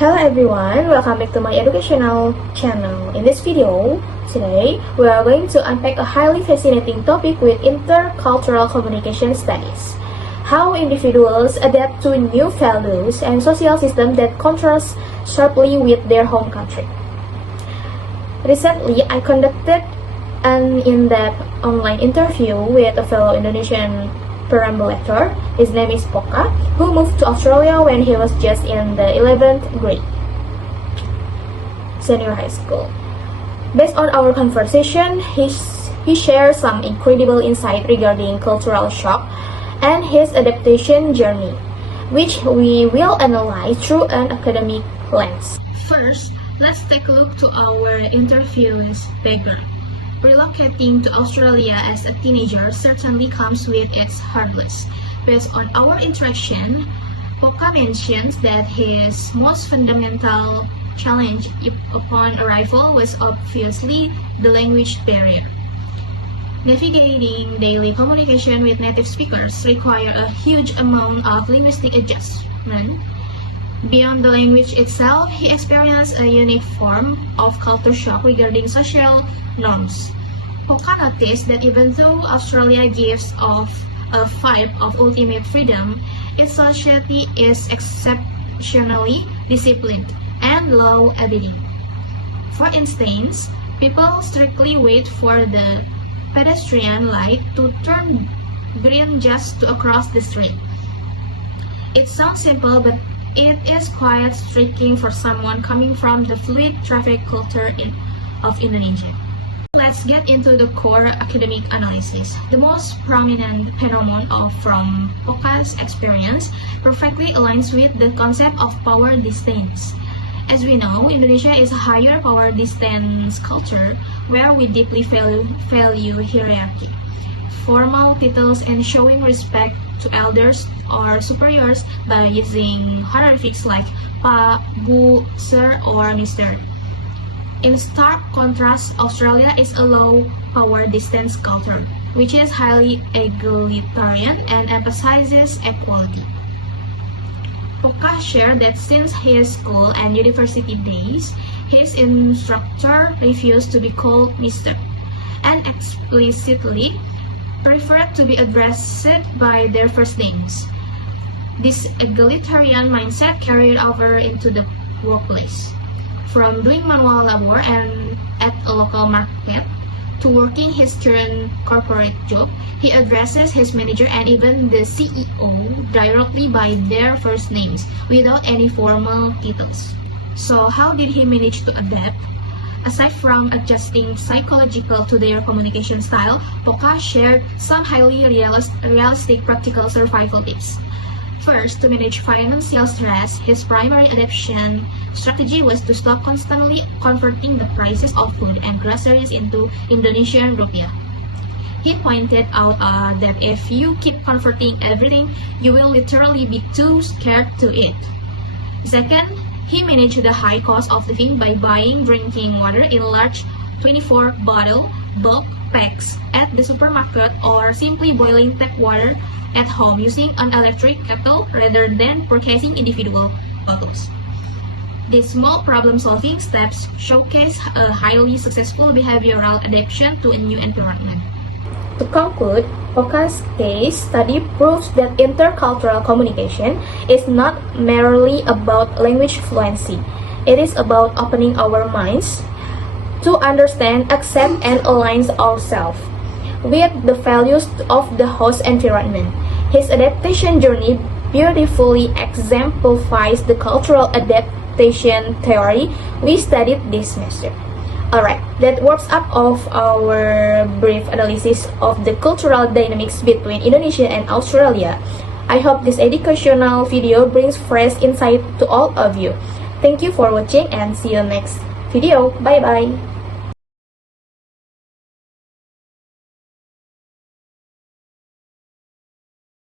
Hello everyone, welcome back to my educational channel. In this video, today we are going to unpack a highly fascinating topic with intercultural communication studies. How individuals adapt to new values and social systems that contrast sharply with their home country. Recently, I conducted an in-depth online interview with a fellow Indonesian perambulator. His name is Poka, who moved to Australia when he was just in the 11th grade, senior high school. Based on our conversation, he shared some incredible insight regarding cultural shock and his adaptation journey, which we will analyze through an academic lens. First, let's take a look to our interview's background. Relocating to Australia as a teenager certainly comes with its hurdles. Based on our interaction, Poka mentions that his most fundamental challenge upon arrival was obviously the language barrier. Navigating daily communication with native speakers require a huge amount of linguistic adjustment. Beyond the language itself, he experienced a unique form of culture shock regarding social norms. Poka noticed that even though Australia gives off a vibe of ultimate freedom, its society is exceptionally disciplined and law-abiding. For instance, people strictly wait for the pedestrian light to turn green just to cross the street. It sounds simple, but it is quite striking for someone coming from the fluid traffic culture of Indonesia. Let's get into the core academic analysis. The most prominent phenomenon from Poka's experience perfectly aligns with the concept of power distance. As we know, Indonesia is a higher power distance culture where we deeply value hierarchy, formal titles, and showing respect to elders or superiors by using honorifics like Pa, Bu, Sir, or Mr. In stark contrast, Australia is a low power distance culture, which is highly egalitarian and emphasizes equality. Poka shared that since his school and university days, his instructor refused to be called Mr. and explicitly preferred to be addressed by their first names. This egalitarian mindset carried over into the workplace. From doing manual labor and at a local market to working his current corporate job, he addresses his manager and even the CEO directly by their first names without any formal titles. So how did he manage to adapt? Aside from adjusting psychological to their communication style, Poka shared some highly realistic practical survival tips. First, to manage financial stress, his primary adaptation strategy was to stop constantly converting the prices of food and groceries into Indonesian rupiah. He pointed out that if you keep converting everything, you will literally be too scared to eat. Second, he managed the high cost of living by buying drinking water in large 24-bottle bulk packs at the supermarket or simply boiling tap water at home using an electric kettle rather than purchasing individual bottles. These small problem-solving steps showcase a highly successful behavioral adaptation to a new environment. To conclude, Poka's case study proves that intercultural communication is not merely about language fluency. It is about opening our minds to understand, accept, and align ourselves with the values of the host environment. His adaptation journey beautifully exemplifies the cultural adaptation theory we studied this semester. Alright, that wraps up of our brief analysis of the cultural dynamics between Indonesia and Australia. I hope this educational video brings fresh insight to all of you. Thank you for watching and see you next video. Bye bye.